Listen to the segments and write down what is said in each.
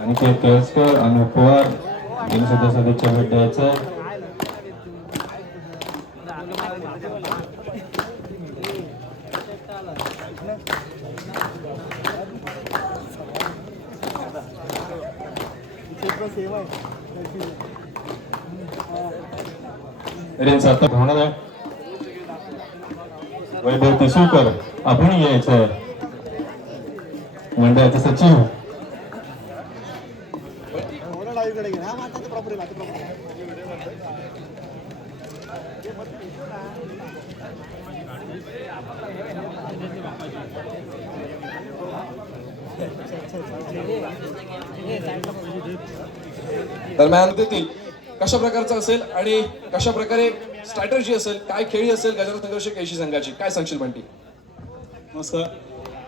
अनिकेत केळसकर, अनु पवार यांनी सुद्धा सदिच्छा भेट द्यायचं. रेंज आता होणार आहे. वैभव तिसूरकर आपण यायचं मंडळाचे सचिव. दरम्यान देतील कशा प्रकारचं असेल आणि कशा प्रकारे स्ट्रॅटर्जी असेल, काय खेळी असेल गजानन संघर्ष केशी संघाची, काय सांगशील बंटी? नमस्कार.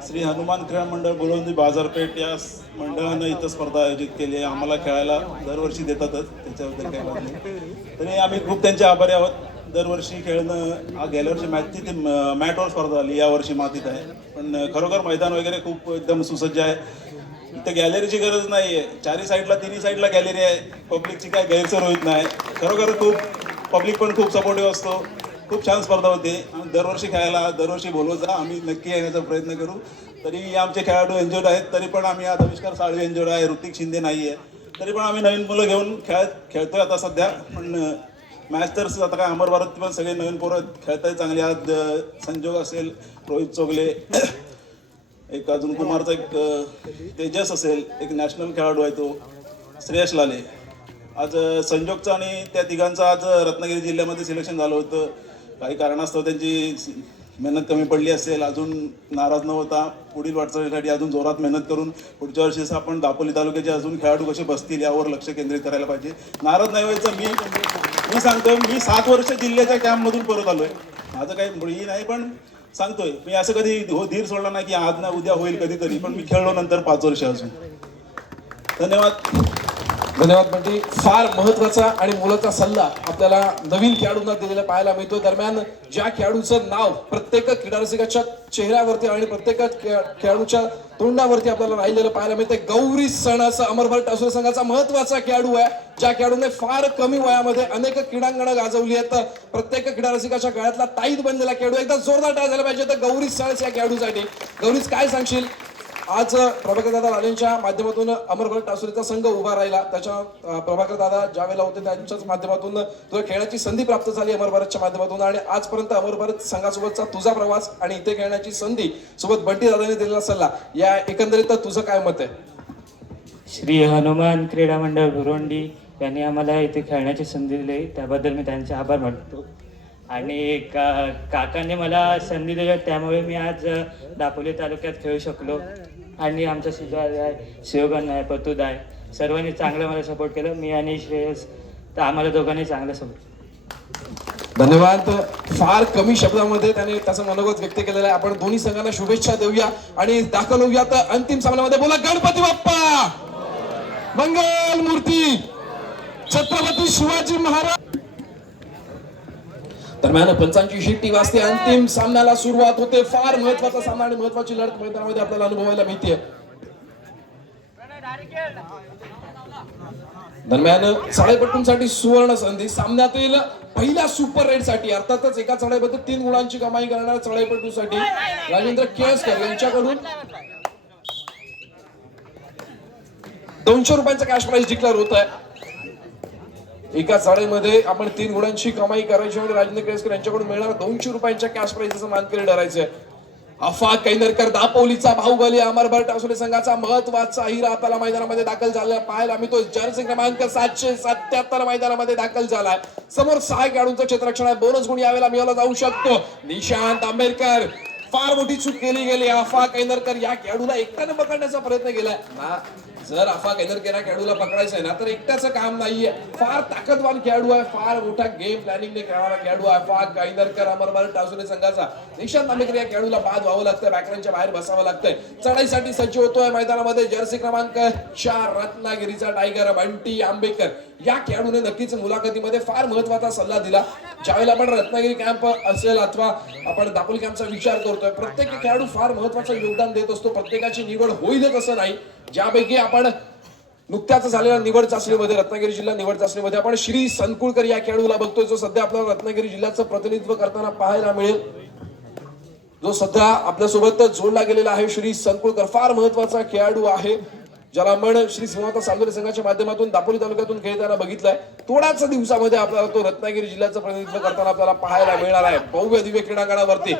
श्री हनुमान क्रीडा मंडळ बुलंदी बाजारपेठ या मंडळानं इथं स्पर्धा आयोजित केली आहे. आम्हाला खेळायला दरवर्षी देतातच, त्याच्याबद्दल काही बात नाही. तरी आम्ही खूप त्यांचे आभारी आहोत. दरवर्षी खेळणं, गेल्या वर्षी तिथे मॅटवर स्पर्धा झाली, यावर्षी मातीत आहे. पण खरोखर मैदान वगैरे खूप एकदम सुसज्ज आहे. इथं गॅलरीची गरज नाही आहे. तिन्ही साईडला गॅलरी आहे. पब्लिकची काय गैरसोय होत नाही. खरोखर खूप पब्लिक पण खूप सपोर्टिव्ह असतो. खूप छान स्पर्धा होते. दरवर्षी खेळायला दरवर्षी बोलवत जा, आम्ही नक्की येण्याचा प्रयत्न करू. तरी आमचे खेळाडू एन्जॉयड आहेत. तरी पण आम्ही आता आविष्कार साळवे एन्जॉयड आहे, ऋतिक शिंदे नाही आहे. तरी पण आम्ही नवीन मुलं घेऊन खेळतोय आता सध्या. पण मॅच तर आता काय अमर भारत पण सगळे नवीन पोरं खेळत आहेत चांगले. आज संजोग असेल, रोहित चोगले, एक अजून कुमारचा एक तेजस असेल, एक नॅशनल खेळाडू आहे तो श्रेयस लाले. आज संजोगचं आणि त्या तिघांचं आज रत्नागिरी जिल्ह्यामध्ये सिलेक्शन झालं होतं. काही कारणास्तव त्यांची मेहनत कमी पडली असेल. अजून नाराज न होता पुढील वाटचालीसाठी अजून जोरात मेहनत करून पुढच्या वर्षीच आपण दापोली तालुक्याचे अजून खेळाडू कसे बसतील यावर लक्ष केंद्रित करायला पाहिजे. नाराज नाही व्हायचं. मी सांगतो, मी 7 वर्ष जिल्ह्याच्या कॅम्पमधून परत आलोय. माझं काही मुळी नाही, पण सांगतोय मी असं कधी धीर सोडला नाही की आज ना उद्या होईल कधीतरी. पण मी खेळलो नंतर 5 वर्ष अजून. धन्यवाद. धन्यवाद बंटी. फार महत्वाचा आणि मोलाचा सल्ला आपल्याला नवीन खेळाडूंना दिलेला पाहायला मिळतो. दरम्यान ज्या खेळाडूचं नाव प्रत्येक क्रीडारसिकाच्या चेहऱ्यावरती आणि प्रत्येक खेळाडूच्या तोंडावरती आपल्याला राहिलेलं पाहायला मिळते, गौरी सण असं अमर भारत टासुरे संघाचा महत्वाचा खेळाडू आहे. ज्या खेळाडूने फार कमी वयामध्ये अनेक क्रीडांगणं गाजवली आहेत. प्रत्येक क्रीडारसिकाच्या गळ्यातला ताईत बनलेला खेळाडू. एकदा जोरदार टाळ झाला पाहिजे तर गौरी सण या खेळाडूसाठी. गौरीच काय सांगशील? आज प्रभाकर दादा लालेंच्या माध्यमातून अमर भारत टासुरेचा संघ उभा राहिला. त्याच्या प्रभाकर दादा ज्या वेळेला होते त्यांच्याच माध्यमातून तुला खेळण्याची संधी प्राप्त झाली अमर भारतच्या माध्यमातून. आणि आजपर्यंत अमर भारत संघासोबतचा तुझा प्रवास आणि इथे खेळण्याची संधी सोबत बंटी दादाने दिलेला सल्ला, या एकंदरीत तुझं काय मत आहे? श्री हनुमान क्रीडा मंडळ भुरोंडी यांनी आम्हाला इथे खेळण्याची संधी दिली, त्याबद्दल मी त्यांचे आभार मानतो. आणि काकांनी मला संधी दिली, त्यामुळे मी आज दापोली तालुक्यात खेळू शकलो. आणि आमचा सिद्धार्थ आहे, शिवगण आहे, पतुद आहे, सर्वांनी चांगलं मला सपोर्ट केलं. मी आणि श्रेयस तर आम्हाला दोघांनी चांगलं सपोर्ट. धन्यवाद. फार कमी शब्दामध्ये त्याने त्याचं मनोगत व्यक्त केलेलं आहे. आपण दोन्ही संघांना शुभेच्छा देऊया आणि दाखल होऊया तर अंतिम सामन्यामध्ये. बोला गणपती बाप्पा, मंगल मूर्ती, छत्रपती शिवाजी महाराज. दरम्यान पंचांची शिट्टी वाजते, अंतिम सामन्याला सुरुवात होते. फार महत्वाचा सामना आणि महत्वाची लढत मैदानामध्ये आपल्याला अनुभवायला मिळते. दरम्यान चढाईपटूंसाठी सुवर्ण संधी. सामन्यातील पहिल्या सुपर रेड साठी, अर्थातच एका चढाईमध्ये 3 गुणांची कमाई करणाऱ्या चढाईपटूसाठी राजेंद्र केळसकर यांच्याकडून 200 रुपयांचा कॅश प्राइज डिक्लेअर होत आहे. एका चढाईमध्ये आपण 3 गुणांची कमाई करायची आणि राजेंद्र केळसकर यांच्याकडून मिळणार 200 रुपयांच्या कॅश प्राइजचं मानकरी ठरायचंय. अफाक कैनरकर दापोलीचा बाहुबली अमर भारत टासुरे संघाचा महत्वाचा हिरा आपल्याला मैदानामध्ये दाखल झाला पाहायला मिळतो. जर्सी क्रमांक 777 मैदानामध्ये दाखल झालाय. समोर 6 खेळाडूंचं क्षेत्ररक्षण आहे. बोनस गुण यावेळेला मिळवला जाऊ शकतो. निशांत आंबेडकर, फार मोठी चूक केली गेली. अफाक कैनरकर या खेळाडूला एकट्याने पकडण्याचा प्रयत्न केलाय ना. जर अफाक कैनरकर या खेळाडूला पकडायचं आहे ना तर एकट्याचं काम नाहीये. फार ताकदवान खेळाडू आहे, फार मोठा गेम प्लॅनिंगने खेळणारा खेळाडू आहे अफाक कैनरकर अमर भारत टासुरे संघाचा. निशांत आंबेडकर या खेळाडूला बाद व्हावं लागतं, बॅकलाईनच्या बाहेर बसावं लागतंय. चढाईसाठी सज्ज होतोय मैदानामध्ये जर्सी क्रमांक 4 रत्नागिरीचा टायगर बंटी आंबेडकर. या खेळाडूने नक्कीच मुलाखतीमध्ये फार महत्वाचा सल्ला दिला. ज्यावेळेला आपण रत्नागिरी कॅम्प असेल अथवा आपण दापोली कॅम्पचा विचार करतोय, प्रत्येक खेळाडू फार महत्वाचं योगदान देत असतो. प्रत्येकाची निवड होईलच असं नाही. ज्यापैकी आपण नुकत्याच झालेल्या निवड चाचणीमध्ये, रत्नागिरी जिल्हा निवड चाचणीमध्ये आपण श्री संकुळकर या खेळाडूला बघतोय, जो सध्या आपल्याला रत्नागिरी जिल्ह्याचं प्रतिनिधित्व करताना पाहायला मिळेल, जो सध्या आपल्यासोबत जोडला गेलेला आहे. श्री संकुळकर फार महत्वाचा खेळाडू आहे, ज्याला आपण श्री सिंहनाथ सालवरे संघाच्या माध्यमातून दापोली तालुक्यातून खेळताना बघितलाय. थोड्याच दिवसामध्ये आपल्याला तो रत्नागिरी जिल्ह्याचं प्रतिनिधित्व करताना आपल्याला पाहायला मिळणार आहे भव्य दिव्य क्रीडांगणावरती.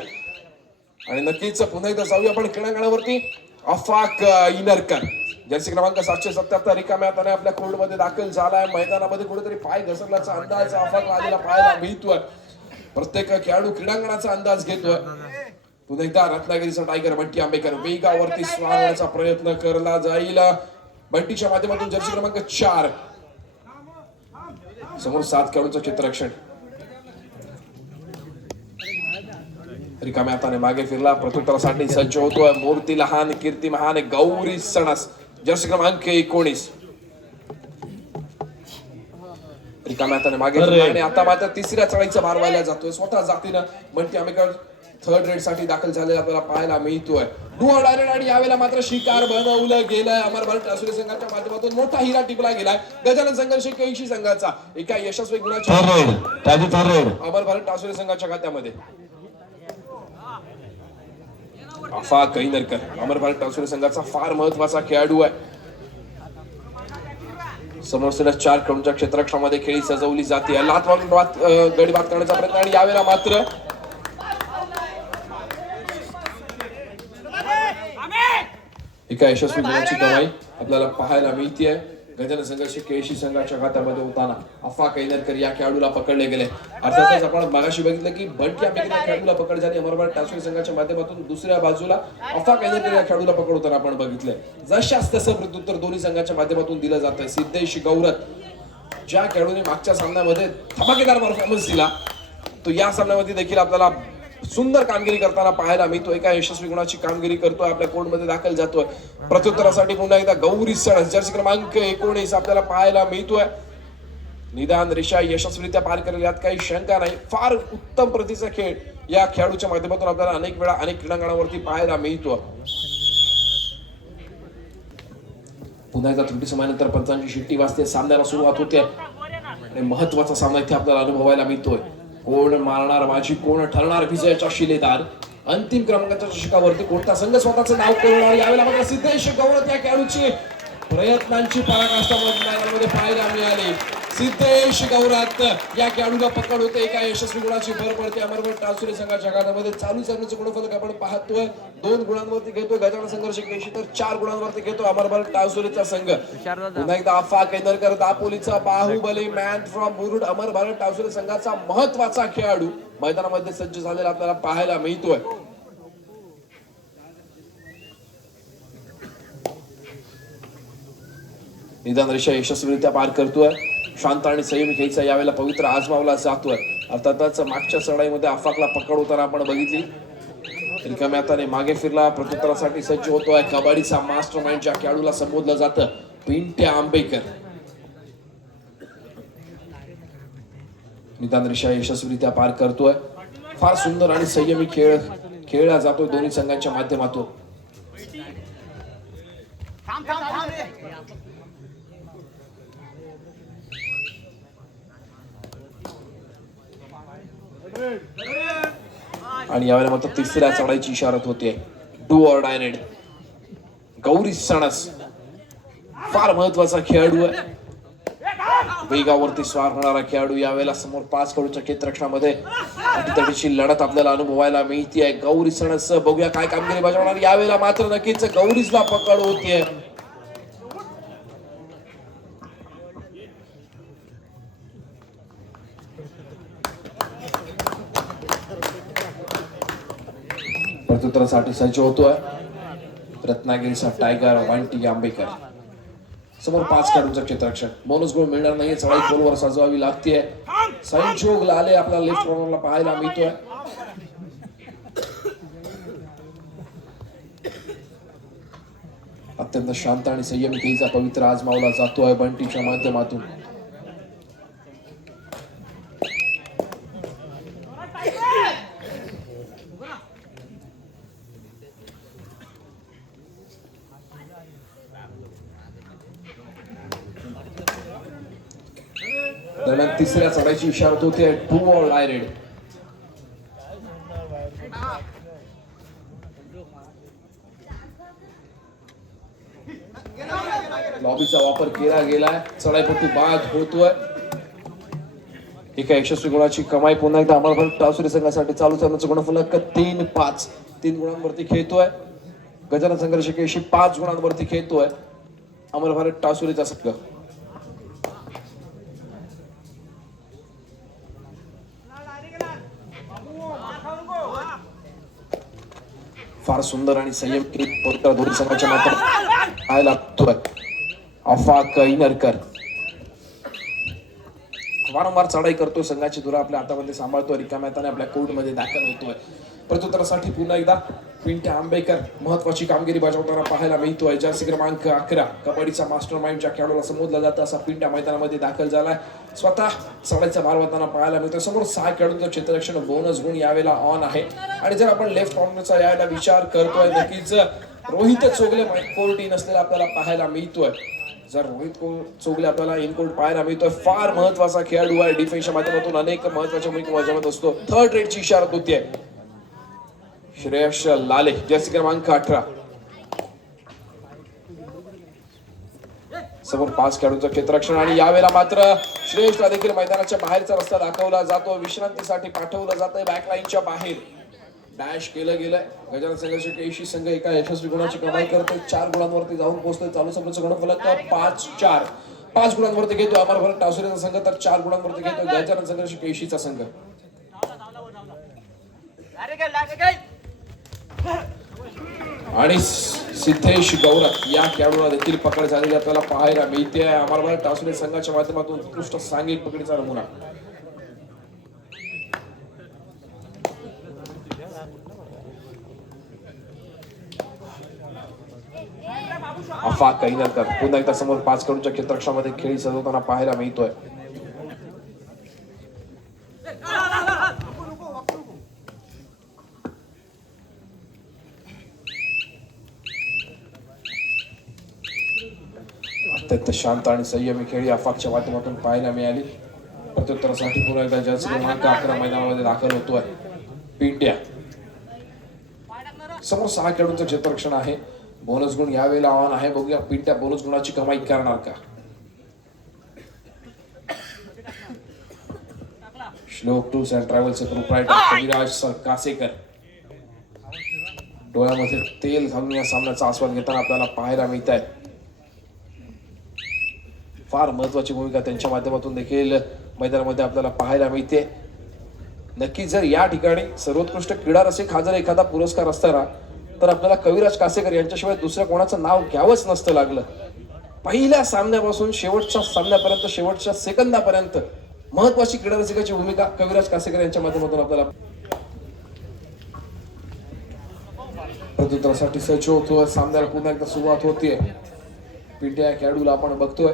आणि नक्कीच पुन्हा एकदा जाऊया आपण क्रीडांगणावरती. अफाक इनरकर जर्सी क्रमांक 777 रिकाम्या हाताने आपल्या कोर्टमध्ये दाखल झालाय. मैदानामध्ये कुठेतरी पाय घसरल्याचा अंदाज अफाकला आलेला पाहायला मिळतोय. प्रत्येक खेळाडू क्रीडांगणाचा अंदाज घेतोय. पुन्हा एकदा रत्नागिरीचा टायगर बंटी आंबेकर वेगावरती स्वारण्याचा प्रयत्न करला जाईल. बंटीच्या माध्यमातून जर्सी क्रमांक 4 समोर 7 खेळाडूंचं क्षेत्ररक्षण. रिकाम्या हाताने मागे फिरला, प्रत्युत्तरासाठी सज्ज होतोय. मूर्ती लहान कीर्ती महान गौरी सणस जर्सी क्रमांक 19 रिकाम्या हाताने मागे फिरला आणि आता मात्र तिसऱ्या चढाईचा भार व्हायला जातोय. स्वतः जातीनं बंटी आंबेकर थर्ड रेड साठी दाखल झालेला आपल्याला पाहायला मिळतोय. डुअर डायरेक्ट आणि यावेळेला मात्र शिकार बनवलं गेलंय. अमर भारत टासुरे संघाच्या माध्यमातून मोठा हिरा टिपला गेलाय. गजानन संघर्ष 81 संघाचा एका यशस्वी गुणाची अमर भारत टासुरे संघाच्या खात्यामध्ये. अफाक कैनरकर अमर भारत टासुरे संघाचा फार महत्वाचा खेळाडू आहे. समोर 4 कडूनच्या क्षेत्ररक्षणामध्ये खेळी सजवली जाते. लात मारून गडी बाद करण्याचा प्रयत्न आणि यावेळेला मात्र एका यशस्वी गुणाची कमाई आपल्याला पाहायला मिळते. गजानन संघर्ष 81 संघाच्या खात्यामध्ये होताना अफाक कैनरकर या खेळाडूला पकडले गेले. अर्थातच आपण मागाशी बघितलं की बंटी आंबेकर या खेळाडूला पकड झाली. अमर भारत टासुरे संघाच्या माध्यमातून दुसऱ्या बाजूला अफाक कैनरकर या खेळाडूला पकड होताना आपण बघितलंय. जशास तसं प्रत्युत्तर दोन्ही संघाच्या माध्यमातून दिलं जात आहे. सिद्धेश गौरत ज्या खेळाडूने मागच्या सामन्यामध्ये धमाकेदार परफॉर्मन्स दिला, तो या सामन्यामध्ये देखील आपल्याला सुंदर कामगिरी करताना पाहायला मिळतो. एका यशस्वी गुणाची कामगिरी करतोय, आपल्या कोर्टमध्ये दाखल जातोय. प्रत्युत्तरासाठी पुन्हा एकदा गौरी सणस जर्सी क्रमांक 19 आपल्याला पाहायला मिळतोय. निदान रेषा यशस्वीरित्या पार करेल यात काही शंका नाही. फार उत्तम प्रतीचा खेळ या खेळाडूच्या माध्यमातून आपल्याला अनेक वेळा अनेक क्रीडांगणावरती पाहायला मिळतो. पुन्हा एकदा त्रुटी समानंतर पंचांची शिट्टी वाजते. सामन्याला सुरुवात होते आणि महत्वाचा सामना इथे आपल्याला अनुभवायला मिळतोय. कोण मारणार माझी, कोण ठरणार विजयाचा शिलेदार. अंतिम क्रमांकाच्या चषकावरती कोणता संघ स्वतःचं नाव करणार. यावेळेला मात्र सिद्धेश गौरत या खेळाडूची प्रयत्नांची पराकाष्ठा मैदानामध्ये पाहायला मिळाली. सिद्धेश गौरत या खेळाडूला पकड होते. एका यशस्वी गुणाची भर पडते. अमर भारत टासुरे संघाच्या खात्यामध्ये चालू सामन्याचे गुणफलक आपण पाहतोय. 2 गुणांवरती घेतोय गजानन संघर्ष 81 तर 4 गुणांवरती घेतो अमर भारत टासुरेचा संघ. पुन्हा एकदा अफाक कैनरकर दापोलीचा बाहुबली मॅन फ्रॉम मुरुड अमर भारत टासुरे संघाचा महत्वाचा खेळाडू मैदानामध्ये सज्ज झालेला आपल्याला पाहायला मिळतोय. निदान रेषा यशस्वीरित्या पार करतोय. शांत आणि संयमी खेळीचा यावेळेला पवित्र आजमावला जातोय. अर्थातच मागच्या चढाईमध्ये अफाकला पकड होताना आपण बघितली. रिकाम्या हाताने मागे फिरला, प्रत्युत्तरासाठी सज्ज होतोय. कबड्डीचा मास्टर माइंड ज्या खेळाडूला संबोधलं जातं पिंट्या आंबेकर. निदान रेषा यशस्वीरित्या पार करतोय. फार सुंदर आणि संयमी खेळ खेळला जातोय दोन्ही संघांच्या माध्यमातून. आणि यावेळेला मात्र तिसऱ्या चढाईची इशारत होते. Do or die red Gauri Sanas फार महत्वाचा खेळाडू आहे. वेगावरती स्वार होणारा खेळाडू. यावेळेला समोर 5 कडूच्या क्षेत्ररक्षणामध्ये अटीतटीची लढत आपल्याला अनुभवायला मिळते. गौरी सणस बघूया काय कामगिरी बजावणार. यावेळेला मात्र नक्कीच गौरीसला पकड होतीये. प्रत्युत्तरासाठी सज्ज होतोय रत्नागिरीचा टायगर बंटी आंबेकर. समोर 5 कडूचं क्षेत्ररक्षण. बोनस गोल मिळणार नाहीये. चढाई गोलवर सजवावी लागतेय. संजोग लाले आपल्याला लेफ्ट कॉर्नरला पाहायला मिळतोय. अत्यंत शांत आणि संयमी खेळीचा पवित्र आजमावला जातोय बंटीच्या माध्यमातून. दरम्यान तिसऱ्या चढायची इशारत होते 2 बॉल डायरेक्ट. लॉबीचा वापर केला गेलाय. चढाईपट्टू बाद होतोय. एका यशस्वी गुणाची कमाई पुन्हा एकदा अमरभारत टासुरी संघासाठी चालू करण्याचं गुणफलक 3-5. 3 गुणांवरती खेळतोय गजानन संघर्ष केशी. 5 गुणांवरती खेळतोय अमरभारत टासुरीचा संघ. फार सुंदर आणि संयमित दोन्ही संघाच्या माध्यमातून पाहायला लागतोय. अफाक इनरकर वारंवार चढाई करतो. संघाची धुरा आपल्या हातामध्ये सांभाळतो. रिकाम्या हाताने आपल्या कोर्टमध्ये दाखल होतोय. प्रत्युत्तरासाठी पुन्हा एकदा पिंट्या आंबेकर महत्वाची कामगिरी बजावताना पाहायला मिळतोय. जर्सी क्रमांक 11 कबड्डीचा मास्टर माइंड ज्या खेळाडूला संबोधला जातं असा पिंट्या मैदानामध्ये दाखल झालाय. स्वतः चढाईचा भार वाहताना पाहायला मिळतोय. समोर 6 खेळाडूंचं क्षेत्ररक्षण बोनस गुण यावेळेला ऑन आहे. आणि जर आपण लेफ्ट कॉर्नरचा यायला विचार करतोय नक्कीच रोहित चोगले कोर्ट इन असलेला आपल्याला पाहायला मिळतोय. जर रोहित चोगले आपल्याला इनकोर्ट पाहायला मिळतोय. फार महत्वाचा खेळाडू आहे. डिफेन्सच्या माध्यमातून अनेक महत्वाच्या भूमिका बजावत असतो. थर्ड रेटची इशारत होतीये. श्रेयस लाले जर्सी क्रमांक 18. समोर 5 खेळाडूंचं क्षेत्ररक्षण आणि यावेळेला मात्र श्रेयसला देखील मैदानाच्या बाहेरचा रस्ता दाखवला जातो. विश्रांतीसाठी पाठवलं जातंय बॅकलाईनच्या बाहेर. डॅश केलं गेलंय. गजानन संघर्ष केशी संघ एका यशस्वी गुणाची कमाई करतोय. 4 गुणांवरती जाऊन पोहोचतोय. चालू संघाचं गुणफलक 5-4. 5 गुणांवरती घेतोय अमरभारत टासुरीचा संघ तर 4 गुणांवरती घेतोय गजानन संघर्ष केशीचा संघ. आणि सिद्धेश गौरव या खेळाडूला देखील पकड झालेली आपल्याला पाहायला मिळते. अमरभारत टासुरी संघाच्या माध्यमातून उत्कृष्ट सांघिक पकडीचा नमुना. अफाक कैनरकर पुन्हा एकदा समोर 5 खेळाडूंच्या क्षेत्ररक्षणामध्ये खेळी सजवताना पाहायला मिळतोय. अत्यंत शांत आणि संयमी खेळी अफाकच्या माध्यमातून पाहायला मिळाली. प्रत्युत्तरासाठी पुन्हा एकदा जर्सी क्रमांक 11 मैदानामध्ये दाखल होतोय पिंट्या. समोर 6 खेळाडूंचं क्षेत्ररक्षण आहे. बोनस गुण यावेळेला ऑन आहे. बघूया पिंट्या बोनस गुणाची कमाई करणार का. श्लोक टूर्स अँड ट्रॅव्हल्सचे प्रोप्रायटर कविराज कासेकर डोळ्यामध्ये तेल घालून या सामन्याचा आस्वाद घेताना आपल्याला पाहायला मिळत आहे. फार महत्वाची भूमिका त्यांच्या माध्यमातून देखील मैदानामध्ये आपल्याला पाहायला मिळते. नक्की जर या ठिकाणी सर्वोत्कृष्ट क्रीडा रसिक हा जर एखादा पुरस्कार असताना तर आपल्याला कविराज कासेकर यांच्याशिवाय दुसऱ्या कोणाचं नाव घ्यावंच नसतं लागलं. पहिल्या सामन्यापासून शेवटच्या सामन्यापर्यंत शेवटच्या सेकंदापर्यंत महत्वाची क्रीडा रसिकाची भूमिका कविराज कासेकर यांच्या माध्यमातून आपल्याला. प्रत्युत्तरासाठी सज्ज होतोय. सामन्याला पुन्हा एकदा सुरुवात होतीये. पिंट्या खेळाडूला आपण बघतोय.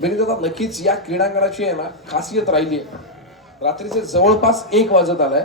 दादा नक्कीच या क्रीडांगणाची आहे ना खासियत राहिली आहे. रात्रीचे जवळपास 1 वाजत आलाय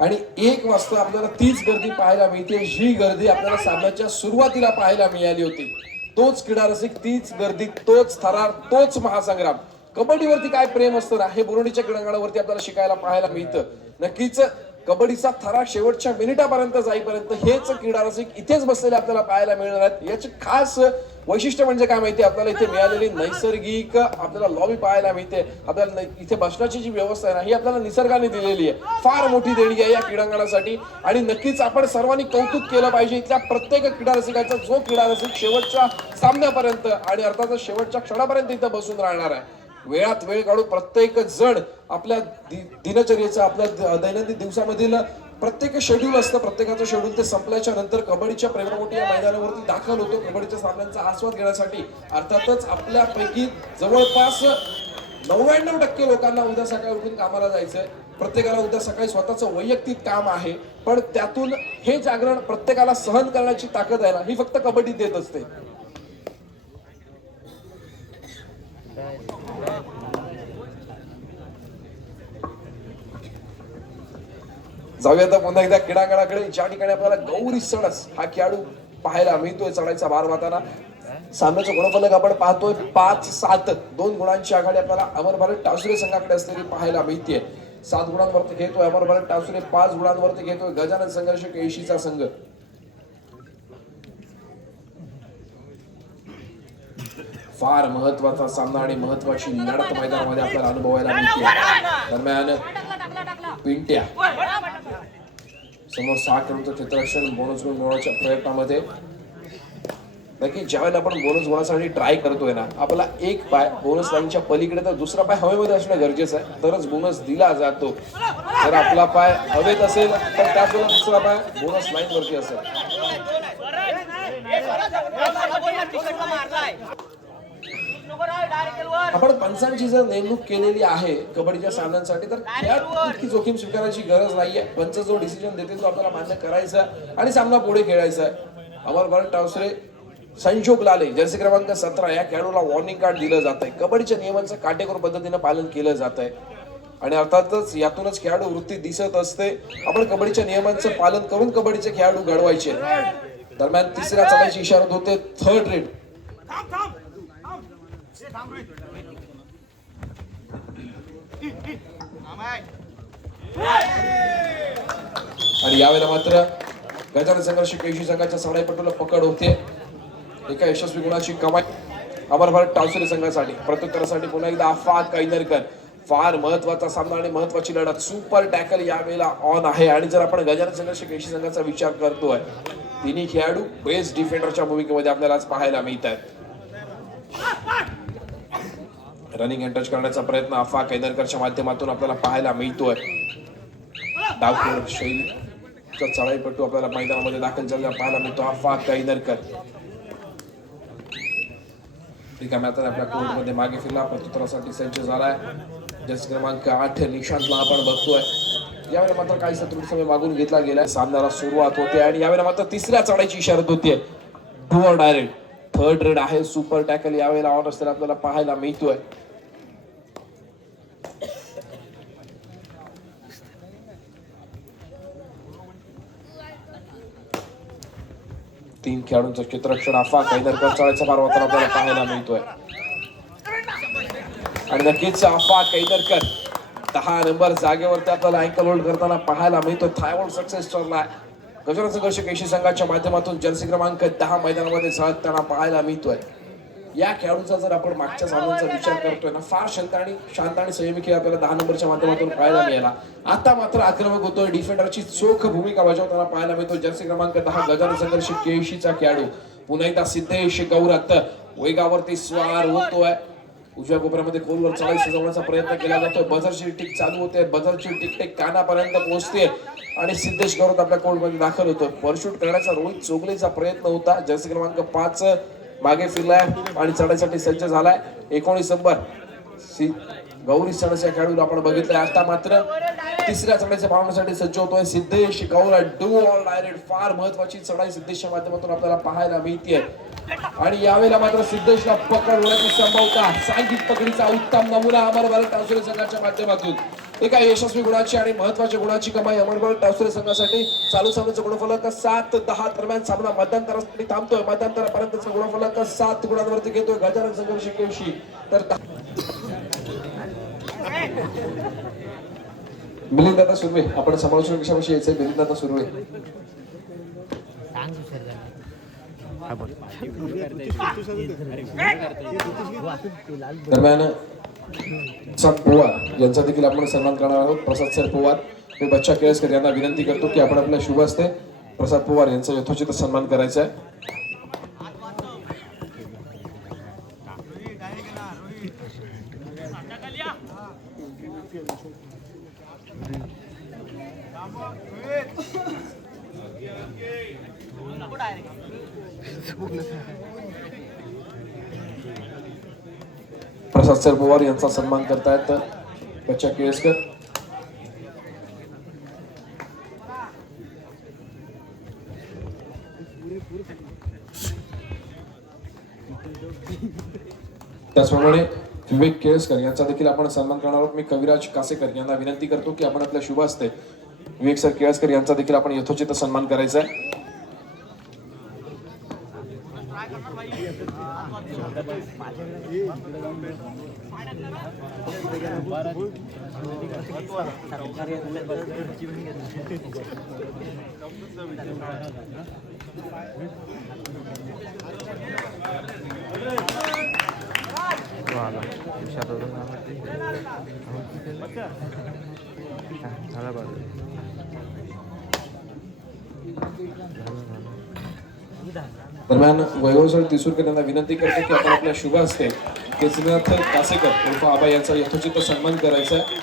आणि 1 वाजता आपल्याला तीच गर्दी पाहायला मिळते जी गर्दी आपल्याला सामन्याच्या सुरुवातीला पाहायला मिळाली होती. तोच क्रीडा रसिक, तीच गर्दी, तोच थरार, तोच महासंग्राम. कबड्डीवरती काय प्रेम असतं ना हे बुरुंडीच्या क्रीडांगणावरती आपल्याला शिकायला पाहायला मिळतं. नक्कीच कबड्डीचा थरार शेवटच्या मिनिटापर्यंत जाईपर्यंत हेच क्रीडा रसिक इथेच बसलेले आपल्याला पाहायला मिळणार आहेत. याचे खास वैशिष्ट्य म्हणजे काय माहिती आपल्याला इथे मिळालेली नैसर्गिक आपल्याला लॉबी पाहायला मिळते. आपल्याला इथे बसण्याची जी व्यवस्था आहे ना ही आपल्याला निसर्गाने दिलेली आहे. फार मोठी देणगी आहे या क्रीडांगणासाठी आणि नक्कीच आपण सर्वांनी कौतुक केलं पाहिजे इथल्या प्रत्येक क्रीडा रसिकाचा. जो क्रीडा रसिक शेवटच्या सामन्यापर्यंत आणि अर्थातच शेवटच्या क्षणापर्यंत इथं बसून राहणार आहे. वेळात वेळ काढून प्रत्येक जण आपल्या दिनचर्येचा आपल्या दैनंदिन दिवसामधील प्रत्येक शेड्यूल असतं. प्रत्येकाचं शेड्यूल ते संपल्याच्या नंतर कबड्डीच्या प्रेमापोटी या मैदानावरती दाखल होतो कबड्डीच्या सामन्यांचा आस्वाद घेण्यासाठी. अर्थातच आपल्यापैकी जवळपास 99% लोकांना उद्या सकाळी उठून कामाला जायचंय. प्रत्येकाला उद्या सकाळी स्वतःचं वैयक्तिक काम आहे. पण त्यातून हे जागरण प्रत्येकाला सहन करण्याची ताकद आहे ना ही फक्त कबड्डी देत असते. जाऊया आता पुन्हा एकदा क्रीडांगणाकडे ज्या ठिकाणी आपल्याला गौरी सणस हा खेळाडू पाहायला मिळतोय चढाईचा भार वाहताना. सामन्याचा गुणफलक आपण पाहतोय 5-7, 2 गुणांची आघाडी आपल्याला अमर भारत टासुरे संघाकडे असलेली पाहायला मिळते. 7 गुणांवरती घेतोय अमर भारत टासुरे, 5 गुणांवरती घेतोय गजानन संघर्ष केळशीचा संघ. फार महत्वाचा सामना आणि महत्वाची लढत मैदानामध्ये आपल्याला अनुभवायला मिळते. दरम्यान पिंट्या समोर 6 खेळाडूंचं क्षेत्ररक्षण बोनस गुण मिळवण्याच्या प्रयत्नामध्ये. नक्की ज्यावेळेला आपण बोनस गुणासाठी ट्राय करतोय ना, आपला एक पाय बोनस लाईनच्या पलीकडे तर दुसरा पाय हवेमध्ये असणं गरजेचं आहे, तरच बोनस दिला जातो. जर आपला पाय हवेत असेल तर त्याच वेळेला दुसरा पाय बोनस लाईन वरती असेल. आपण पंचांची जर नेमणूक केलेली आहे कबड्डीच्या सामन्यांसाठी तर त्यात इतकी जोखीम स्वीकारायची गरज नाहीये. पंच जो डिसिजन देतील तो आपल्याला मान्य करायचा आणि सामना पुढे खेळायचा आहे. अमर भारत टासुरे, संजोग लाले जर्सी क्रमांक 17 या खेळाडूला वॉर्निंग कार्ड दिलं जात आहे. कबड्डीच्या नियमांचं काटेकोर पद्धतीने पालन केलं जात आहे आणि अर्थातच यातूनच खेळाडू वृत्ती दिसत असते. आपण कबड्डीच्या नियमांचं पालन करून कबड्डीचे खेळाडू घडवायचे. दरम्यान तिसऱ्या चढाईची इशारा होते 3rd रेड. आणि यावेळेला मात्र गजानन संघर्ष केळशी संघाच्या चढाईपटूला पकड होते. एका यशस्वी गुणाची कमाई अमर भारत टासुरे संघासाठी. प्रत्युत्तरासाठी पुन्हा एकदा अफाक कैनरकर. फार महत्वाचा सामना आणि महत्वाची लढत. सुपर टॅकल यावेळेला ऑन आहे आणि जर आपण गजानन संघर्ष केळशी संघाचा विचार करतोय, तिन्ही खेळाडू बेस्ट डिफेंडरच्या भूमिकेमध्ये आपल्याला आज पाहायला मिळत आहेत. रनिंग अँड टच करण्याचा प्रयत्न अफाक कैनरकरच्या माध्यमातून आपल्याला पाहायला मिळतोय. डावखोर शैलीचा चढाईपटू आपल्याला मैदानामध्ये दाखल झालेला पाहायला मिळतो अफाक कैनरकर. रिकाम्या हाताने आपल्या कोर्टमध्ये मागे फिरला, प्रत्युत्तरासाठी सज्ज झालाय. जर्सी क्रमांक 8 निशांतला आपण बघतोय. यावेळी मात्र काहीसा त्रुटी समय मागून घेतला गेला. सामन्याला सुरुवात होते आणि यावेळी मात्र तिसऱ्या चढाईची इशारत होतीये. Do or direct. 3rd red आहे. सुपर टॅकल यावेळेला ऑन असताना आपल्याला पाहायला मिळतोय. तीन खेळाडूंचं क्षेत्ररक्षण अफाक कैनरकर चढाईचा भार वाहताना आपल्याला पाहायला मिळतोय. आणि नक्कीच अफाक कैनरकर 10 नंबर जागेवरती आपल्याला अँकल होल्ड करताना पाहायला मिळतोय. थाय होल्ड सक्सेस ठरलाय. गजानन संघर्ष केळशी संघाच्या माध्यमातून जर्सी क्रमांक 10 मैदानामध्ये झळकताना पाहायला मिळतोय. या खेळाडूचा जर आपण मागच्या सामन्यांचा विचार करतोय ना, फार शांत आणि संयमी खेळ आपल्याला 10 नंबरच्या माध्यमातून पाहायला मिळाला. आता मात्र आक्रमक होतोय. डिफेंडरची चोख भूमिका बजावताना पाहायला मिळतो जर्सी क्रमांक 10 गजानन संघर्ष केळशीचा खेळाडू. पुन्हा एकदा सिद्धेश गौरत वेगावरती स्वार होतोय. उजव्या कोपऱ्यामध्ये खोलवर चढाई सजवण्याचा प्रयत्न केला जातोय. बझरची टिक चालू होते. बझरची टिक कानापर्यंत पोहोचते आणि सिद्धेश गौरत आपल्या कोर्टमध्ये दाखल होतो. परशूट करण्याचा रोहित चोगलेचा प्रयत्न होता. जर्सी क्रमांक 5 मागे फिरलाय आणि चढाईसाठी सज्ज झालाय. 19 नंबर गौरी सणस या खेळाडूला आपण बघितलंय. आता मात्र तिसऱ्या चढाईच्या पाहण्यासाठी सज्ज होतोय सिद्धेश गौरत. डू ऑल डायरेक्ट. फार महत्वाची चढाई सिद्धेशच्या माध्यमातून आपल्याला पाहायला मिळते आणि यावेळेला मात्र सिद्धेशला पकड होण्याची संभाव्यता. सांघिक पकडीचा उत्तम नमुना अमर भारत टासुरे संघाच्या माध्यमातून. एका यशस्वी गुणाची आणि महत्वाच्या गुणाची कमाई अमर भारत टासुरे संघासाठी. चालू सामन्याचा गुणफलक 7-10 दरम्यान सामना मध्यंतरासाठी थांबतोय. मध्यंतरापर्यंतचा गुणफलक 7 गुणांवरती घेतोय गजानन संघर्ष केळशी. तर मिलिंद सुर्वे आपण समालोचन कशाविषयी यायचंय? मिलिंद सुर्वे. दरम्यान प्रसाद पवार यांचा देखील आपण सन्मान करणार आहोत. प्रसाद सर पवार, मी बच्चा केळसकर यांना विनंती करतो की आपण आपल्या शुभ हस्ते प्रसाद पवार यांचा यथोचित सन्मान करायचा आहे. प्रसाद सर पवार यांचा सन्मान करतायत बच्चा केळसकर. त्याचप्रमाणे विवेक केळसकर यांचा देखील आपण सन्मान करणार आहोत. मी कविराज कासेकर यांना विनंती करतो की आपण आपल्या शुभ हस्ते विवेक सर केळसकर यांचा देखील आपण यथोचित सन्मान करायचा आहे. दरम्यान वैभव सर तिसूरकर यांना विनंती करतो की आपण आपल्या शुभ हस्ते केसरीनाथ कासेकर उर्फ आबा यांचा यथोचित सन्मान करायचा आहे.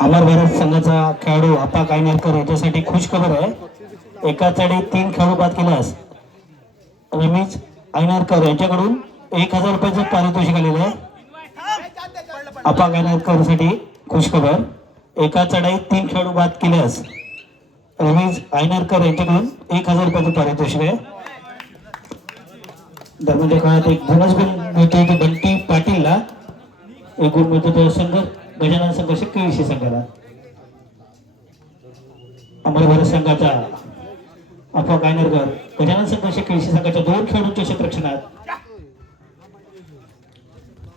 अमर भारत संघाचा खेळाडू आपा कायनेरकर याच्यासाठी खुश खबर आहे. एका चढी 3 खेळाडू बाद केल्यास रमेश आयनारकर यांच्याकडून 1000 रुपयाचं पारितोषिक आलेलं आहे. आपा कायनेरकर साठी खुश खबर. एका चढाईत 3 खेळाडू बाद केल्यास रमेश आयनारकर यांच्याकडून 1000 रुपयाचं पारितोषिक आहे. दरम्यानच्या काळात एक बोनस गुण मिळतो तो बंटी पाटीलला. एक गुण मिळतो तो संघ गजानन संघर्ष केळशी संघाला. अमर भारत संघाचा आपा कायनेरकर गजानन संघर्ष केळशी संघाच्या 2 खेळाडूंच्या क्षेत्ररक्षणात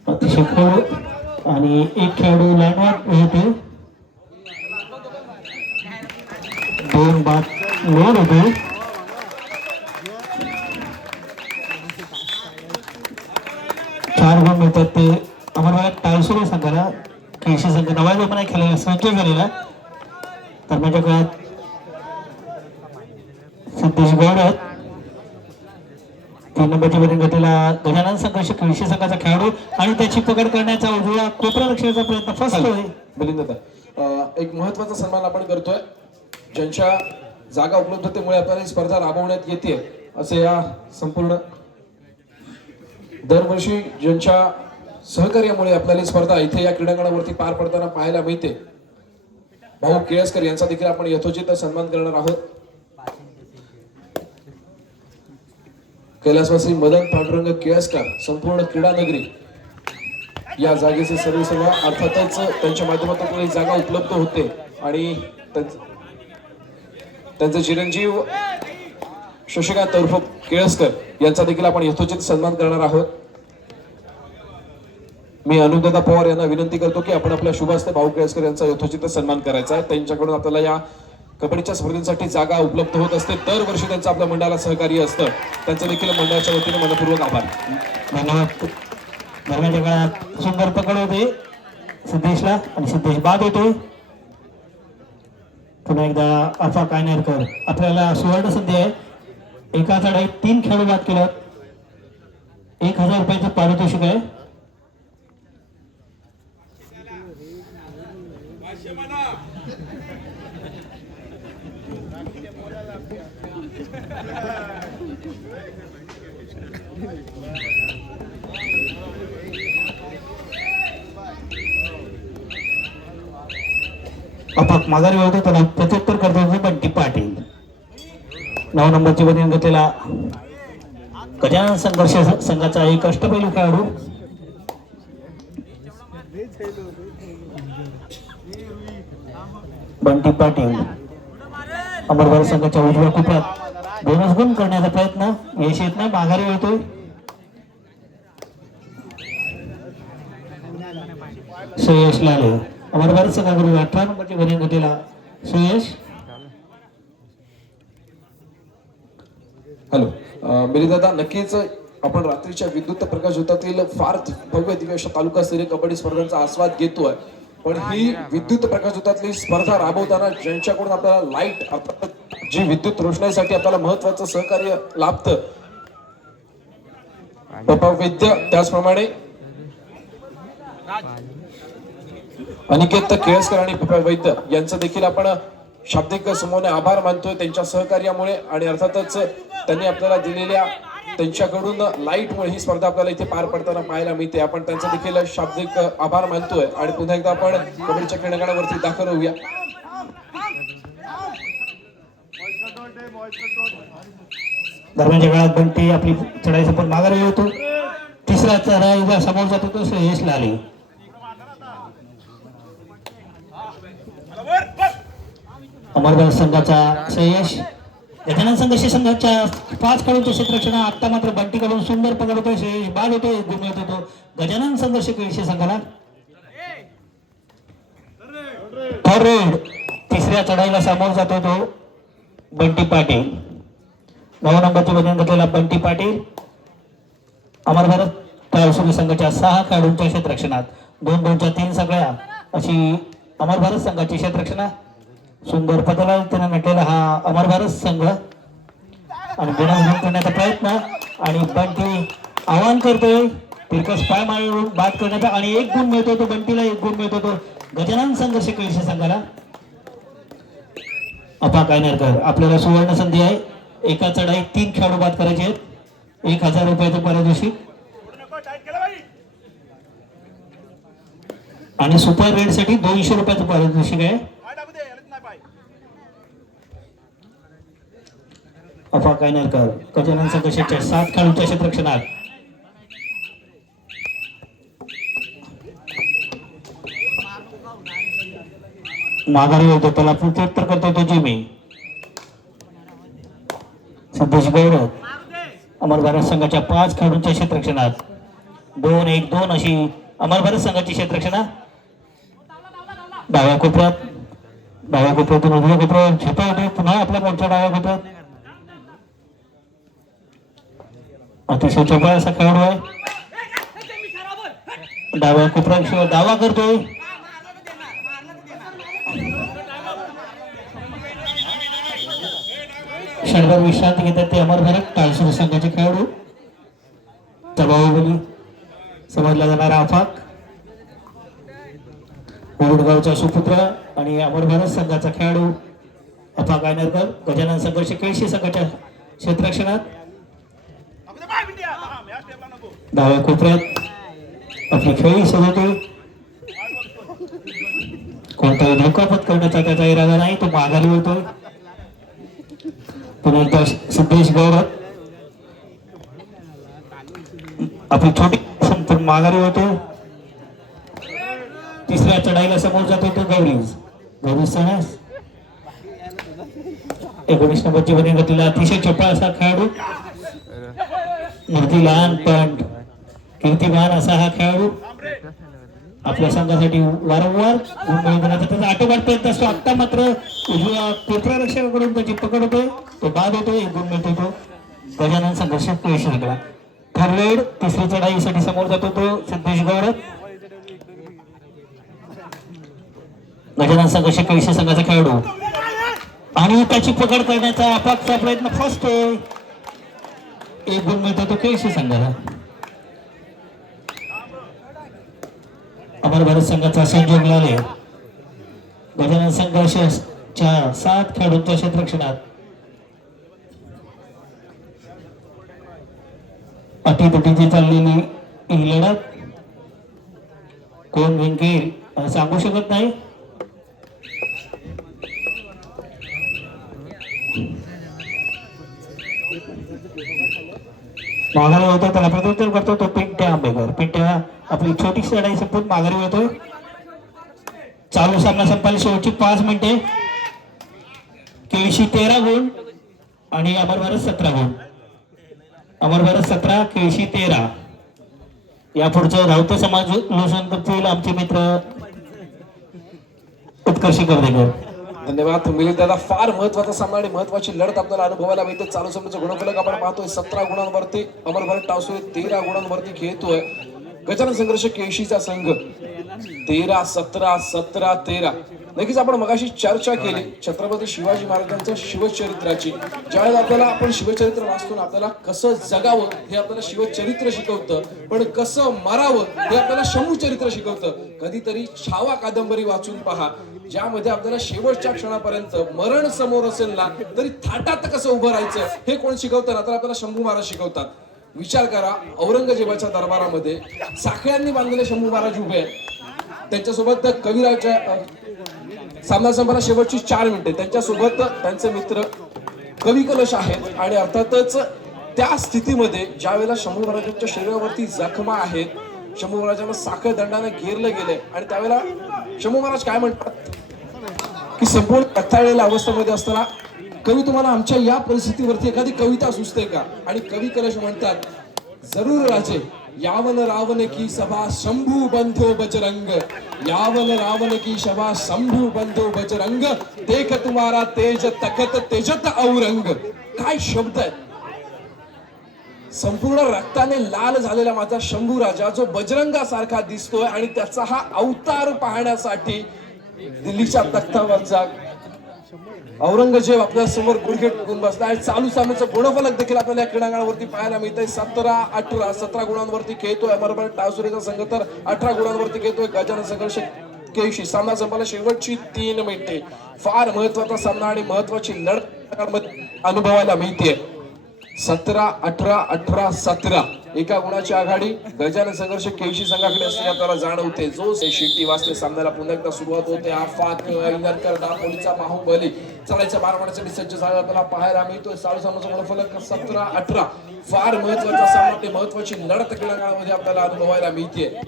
अतिशय खेळ आणि एक खेळाडू लाईनवर होते. 2 बाद लोड होते. चार गुण मिळतात ते अमर भारत टाळसोरे संघाला. केळशी संघ नवा जोमाने खेळायला संचय झालेला. दरम्यानच्या काळात सिद्धेश गौड आहेत. 3 नंबरच्या वरील गतीला गजानन संघर्ष केळशी संघाचा खेळाडू आणि त्याची पकड करण्याचा उजवा कोपरा रक्षणाचा प्रयत्न फसतोय. मिलिंद दादा, एक महत्वाचा सन्मान आपण करतोय. ज्यांच्या जागा उपलब्धतेमुळे आपल्याला ही स्पर्धा राबवण्यात येते असे या संपूर्ण दरवर्षी ज्यांच्या सहकार्यामुळे आपल्याला ही स्पर्धा इथे या क्रीडांगणावरती पार पडताना पाहायला मिळते. भाऊ केळसकर यांचा देखील आपण यथोचित सन्मान करणार आहोत. कैलासवासी मदन पांडुरंग केळसकर संपूर्ण क्रीडा नगरी या जागेचे सर्व अर्थातच त्यांच्या माध्यमातून ही जागा उपलब्ध होते आणि त्यांचे चिरंजीव शशिकांत उर्फ केळसकर यांचा देखील आपण यथोचित सन्मान करणार आहोत. मी अनुपदादा पवार यांना विनंती करतो की आपण आपल्या शुभ हस्ते भाऊ केळसकर यांचा यथोचित सन्मान करायचा आहे. त्यांच्याकडून आपल्याला या कबड्डीच्या स्पर्धेसाठी जागा उपलब्ध होत असते. दरवर्षी त्यांचं आपल्या मंडळाला सहकार्य असतं. त्यांचं देखील मंडळाच्या वतीने मनपूर्वक आभार. धन्यवाद. दरम्यानच्या काळात सुंदर पकड होते सिद्धेशला आणि सिद्धेश बाद होतोय. पुन्हा एकदा आपा कायनेरकर आपल्याला सुवर्ण संधी आहे. एका चढाईत 3 खेळाडू बाद केल्यात 1000 रुपयाचं पारितोषिक आहे. अपाक माघारी वळतो त्याला प्रत्युत्तर करतो बंटी पाटील. 9 नंबरची वरील गतीला गजानन संघर्ष संघाचा एक अष्टपैलू खेळाडू बंटी पाटील. अमर भारत संघाच्या उजव्या कोपऱ्यात बोनस गुण करण्याचा प्रयत्न यश येत नाही. माघारी वळतोय सुयश लाले. अमर भारत संघाकडून 18 नंबरची वरील गतीला सुयश. हॅलो मिलिंद दादा, नक्कीच आपण रात्रीच्या विद्युत प्रकाशझोतातील फार भव्य दिव्य अशा तालुकास्तरीय कबड्डी स्पर्धांचा आस्वाद घेतोय. पण ही विद्युत प्रकाशझोतातली स्पर्धा राबवताना ज्यांच्याकडून आपल्याला लाईट अर्थात जी विद्युत रोषणाईसाठी आपल्याला महत्वाचं सहकार्य लाभतं पप्पा वैद्य, त्याचप्रमाणे अनिकेत केळसकर आणि पप्पा वैद्य यांचं देखील आपण शाब्दिक समूहाने आभार मानतोय त्यांच्या सहकार्यामुळे. आणि अर्थातच त्यांनी आपल्याला दिलेल्या त्यांच्याकडून लाईटमुळे ही स्पर्धा आपल्याला इथे पार पडताना पाहायला मिळते. आपण त्यांचा देखील शाब्दिक आभार मानतोय. आणि पुन्हा एकदा आपण कबड्डीच्या क्रीडांगणावरती दाखल होऊया. दरम्यानच्या काळात बंटी आपली चढाई संपूर्ण माघारी होतो. तिसरा चढाई समोर जातो तो श्रेयस लाले. अमरबाद संघाचा श्रेयश. गजानन संघर्ष संघाच्या 5 खेळाडूंच्या क्षेत्ररक्षण. आता मात्र बंटीकडून सुंदर पकड होतोय. श्रेयश बाद होतोय, गुण मिळत होतो गजानन संघर्ष केळशी संघाला. Third red. तिसऱ्या चढाईला सामोर जातो तो बंटी पाटील. 9 नंबरची बनियान घातलेला बंटी पाटील. अमर भारत तळसुरी संघाच्या 6 खेळाडूंच्या क्षेत्ररक्षणात 2-2च्या 3 सगळ्या अशी अमर भारत संघाची क्षेत्ररक्षणा. सुंदर पदाला त्याने नटलेला हा अमर भारत संघ आणि बोनस गुण करण्याचा प्रयत्न आणि बंटी आवाहन करतोय. तिरकस पाय मारून बाद करण्याचा आणि 1 गुण मिळतो तो बंटीला. 1 गुण मिळतो तो गजानन संघर्ष केळशी संघाला. अपा कायनरकर आपल्याला सुवर्ण संधी आहे. एका चढाईत 3 खेळाडू बाद करायचे आहेत. 1000 रुपयाचं पारितोषिक आणि सुपर रेड साठी 200 रुपयाचं पारितोषिक आहे. अफा कायनरकर गजानन संघर्षाच्या 7 खेळाडूंच्या क्षेत्ररक्षणात. माघारी होतो त्याला प्रत्युत्तर करतो तो जिमी. सिद्धेश गौरव अमर भारत संघाच्या 5 खेळाडूंच्या क्षेत्ररक्षणात. 2-1-2 अशी अमर भारत संघाची क्षेत्ररक्षणा. डाव्या कोपऱ्यातून उजव्या कोपऱ्यात झेपा होते. पुन्हा आपल्या मोर्चा डाव्या कोपऱ्यात. अतिशय चोपडा असा खेळाडू आहे. डाव्या कोपऱ्याशिवाय दावा करतोय. क्षणभर विश्रांती घेतात ते अमर भारत टाळसुरी संघाचे खेळाडू. बाहुबली समजला जाणारा आफाक कोरडगावचा सुपुत्र आणि अमर भारत संघाचा खेळाडू अफा कायनरकर गजानन संघर्ष केळशी संघाच्या क्षेत्ररक्षणात. डाव्या कोपऱ्यात आपली खेळी सजवतोय. कोणताही धोका पत्करण्याचा त्याचा इरादा नाही. तो माघारी होतोय. पुन्हा एकदा सिद्धेश गौरव आपली छोटी संपूर्ण माघारी होतो. तिसऱ्या चढाईला समोर जातो तो गौरीज. 19 नंबरची बनियान घातलेला अतिशय चोपडा असा खेळाडू. मूर्ती लहान पण कीर्तिमान असा हा खेळाडू आपल्या संघासाठी वारंवार गुण मिळवून देण्याचा त्याचा आटोपाट प्रयत्न असतो. आता मात्र उजव्या कोपऱ्या रक्षकाकडून त्याची पकड होतोय. तो बाद होतोय. 1 गुण मिळतो तो गजानन संघर्ष केळशी संघाला. Third red. तिसरी चढाईसाठी समोर जातो तो सिद्धेश गौरव. गजानन संघर्ष केळशी संघाचा खेळाडू आणि त्याची पकड करण्याचा आपापचा प्रयत्न फसतोय. 1 गुण मिळतो तो केळशी संघाला. अमर भारत संघाचा संजोग लाले गजानन संघर्षच्या 7 खेळाडूंच्या क्षेत्ररक्षणात. अटीतटीची चाललेली ही लढत कोण जिंकेल असं सांगू शकत नाही. माघारी होतो त्याला प्रत्युत्तर करतो तो पिंट्या आंबेकर. पिंट्या आपली छोटीशी लढाई संपून माघारी होतोय. चालू सामना संपायला शेवटची 5 मिनिटे. केळशी 13 गुण आणि अमर भारत 17 गुण. अमर भारत 17 केळशी 13. या पुढचं राऊत समाज लोसन करतील आमचे मित्र उत्कर्ष कर्देकर. धन्यवाद मिलिंद दादा. फार महत्वाचा सामना आणि महत्वाची लढत आपल्याला अनुभवायला मिळते. चालू सामन्याचं गुणफलक आपण पाहतोय 17 गुणांवरती अमर भारत टावसुरी 13 गुणांवरती खेळतोय. गजानन संघर्ष केळशीचा संघ 13-17-17-13. नक्कीच आपण मगाशी चर्चा केली छत्रपती शिवाजी महाराजांच्या शिवचरित्राची. ज्यावेळेला आपल्याला आपण शिवचरित्र वाचतो ना आपल्याला कसं जगावं हे आपल्याला शिवचरित्र शिकवतं. पण कसं मारावं हे आपल्याला शंभूचरित्र शिकवतं. कधीतरी छावा कादंबरी वाचून पहा ज्यामध्ये आपल्याला शेवटच्या क्षणापर्यंत मरण समोर असेल ना तरी थाटात कसं उभं राहायचं हे कोण शिकवतं ना तर आपल्याला शंभू महाराज शिकवतात. विचार करा औरंगजेबाच्या दरबारामध्ये साखळ्यांनी बांधलेले शंभू महाराज उभे आहेत. त्यांच्यासोबत कविराच्या सामना संपला शेवटची 4 मिनिटे. त्यांच्यासोबत त्यांचे मित्र कवी कलश आहेत आणि अर्थातच त्या स्थितीमध्ये ज्या वेळेला शंभू महाराजांच्या शरीरावरती जखमा आहेत. शंभू महाराजांना साखळ दंडाने घेरलं गेले आणि त्यावेळेला शंभू महाराज काय म्हणतात की संपूर्ण कथाळलेल्या अवस्थेमध्ये असताना कवी तुम्हाला आमच्या या परिस्थितीवरती एखादी कविता सुचते का? आणि कवी कलश म्हणतात, जरूर राजे यावन रावण की सभा शंभू बंधो बजरंग, यावन रावण की सभा शंभू बंधो बजरंग, देख तुम्हारा तेज तखत तेजत औरंग. काय शब्द आहेत. संपूर्ण रक्ताने लाल झालेला माझा शंभू राजा जो बजरंगासारखा दिसतोय आणि त्याचा हा अवतार पाहण्यासाठी दिल्लीच्या तख्तावरचा औरंगजेब आपल्या समोर गुडघे टेकून बसलाय. चालू सामन्याचं गुणफलक देखील आपल्याला या क्रीडांगणावरती पाहायला मिळतंय. 17-18 17 गुणांवरती खेळतोय बरोबर टावसुरीचा संघ, तर 18 गुणांवरती खेळतोय गजानन संघर्ष केशी. सामना संपला शेवटची 3 मिनिटे. फार महत्वाचा सामना आणि महत्वाची लढत अनुभवायला मिळते. 17-18 18-17 एका गुणाची आघाडी गजानन संघर्ष केशी संघाकडे असलेली आपल्याला जाणवते. जो शिट्टी वाजते सामन्याला पुन्हा एकदा सुरुवात होते. आफाक इंगणकर दापोलीचा बाहुबली चलायच्या 12 मारण्यासाठी सज्ज झाला आपल्याला पाहायला मिळतोय. चालू सामन्याचा गुणफलक 17-18. फार महत्वाचा सामना, ते महत्वाची लढत क्रीडांगणामध्ये आपल्याला अनुभवायला मिळते.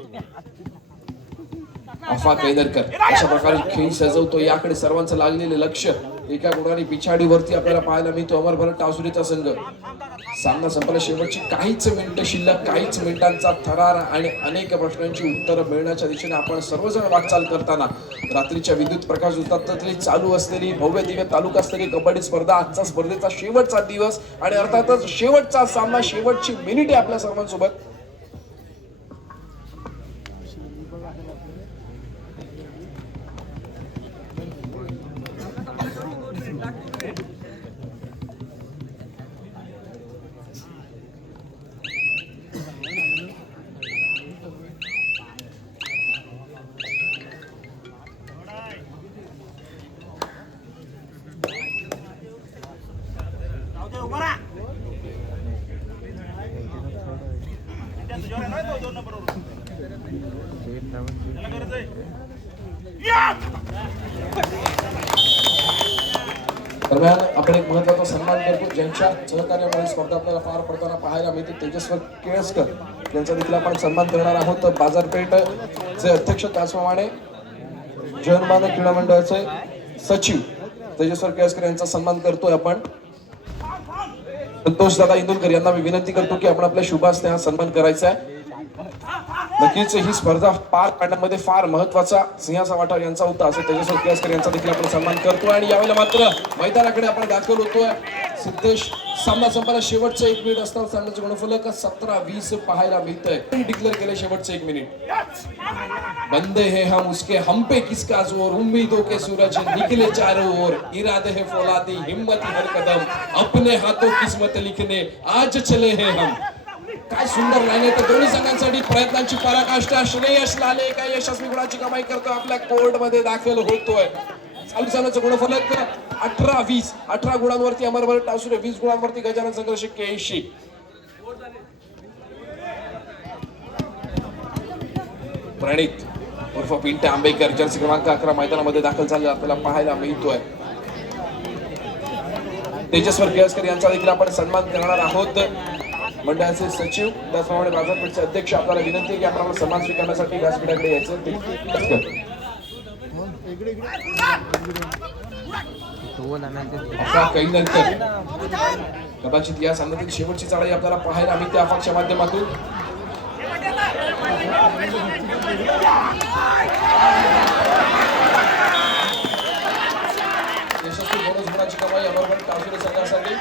आफाक इंगणकर अशा प्रकारे खेळ सजवतो, याकडे सर्वांचं लागलेलं लक्ष एका गुणाने पिछाडीवरती आपल्याला पाहायला मिळतो. अमर भरत टावसुरीचा संघ. सामना संपला शेवटची काहीच मिनिटं शिल्लक, काहीच मिनिटांचा थरार आणि अनेक प्रश्नांची उत्तरं मिळण्याच्या दिशेने आपण सर्वजण वाटचाल करताना रात्रीच्या विद्युत प्रकाश उस्तादातली चालू असलेली भव्य दिव्य तालुकास्तरीय कबड्डी स्पर्धा, आजचा स्पर्धेचा शेवटचा दिवस आणि अर्थातच शेवटचा सामना, शेवटची मिनिटे आपल्या सर्वांसोबत. दरम्यान आपण एक महत्वाचा सन्मान करतो ज्यांच्या सहकार्यामुळे स्पर्धा आपल्याला पार पडताना पाहायला मिळते. तेजस्वर केळसकर यांचा देखील आपण सन्मान करणार आहोत. बाजारपेठचे अध्यक्ष, त्याचप्रमाणे जयमान क्रीडा मंडळाचे सचिव तेजस्वर केळसकर यांचा सन्मान करतोय आपण. संतोष दादा इंदुलकर यांना मी विनंती करतो की आपण आपल्या शुभ हस्ते हा सन्मान करायचा आहे. नक्कीच ही स्पर्धा पार पाडण्यामध्ये फार महत्वाचा सिंहाचा वाटा यांचा होता, असं तेजस्वर केळसकर यांचा देखील आपण सन्मान करतोय. आणि यावेळेला मात्र मैदानाकडे आपण दाखल होतोय. सिद्धेश सामना संपायला शेवटचं 1 मिनिट असताना सामन्याचं गुणफलक 17-20 पाहायला मिळतंय. डिक्लेअर केलं शेवटचं 1 मिनिट. बंदे है हम उसके हम पे किसका जोर, उम्मीदों के सूरज निकले चारों ओर, इरादे है फौलादी हिम्मत हर कदम, अपने हाथों किस्मत लिखने आज चले हैं हम. काय सुंदर लाईन आहे. तर दोन्ही संघांसाठी प्रयत्नांची पराकाष्ठा. श्रेयस लाले काय यशस्वी गुणाची कमाई करतो, आपल्या कोर्ट मध्ये दाखल होतोय. चालू सामन्याचं गुणफलक 18-20. 18 गुणांवरती अमरभर टावसुरे, 20 गुणांवरती गजानन संघर्ष केशी. प्रणित उर्फ पिंटे आंबेकर जर्सी क्रमांक 11 मैदानामध्ये दाखल झालेला आपल्याला पाहायला मिळतोय. तेजस्वर केळसकर यांचा देखील आपण सन्मान करणार आहोत. मंडळाचे सचिव, त्याचप्रमाणे बाजारपेठचे अध्यक्ष, आपल्याला विनंती आहे की आपण आपला सन्मान स्वीकारण्यासाठी व्यासपीठाकडे यायचं. कदाचित या सामन्यातील शेवटची चाळी आपल्याला पाहायला मिळते आफाकच्या माध्यमातून. यशस्वी बोनस गुणाची कमाई अमरगड टावसुरे संघासाठी.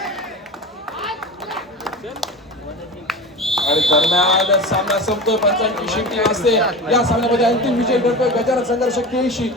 आणि दरम्यान सामना संपतोय. 55 शिट्टी असते. या सामन्यामध्ये अंतिम विजय ठरतोय गजानन संघर्ष केशी.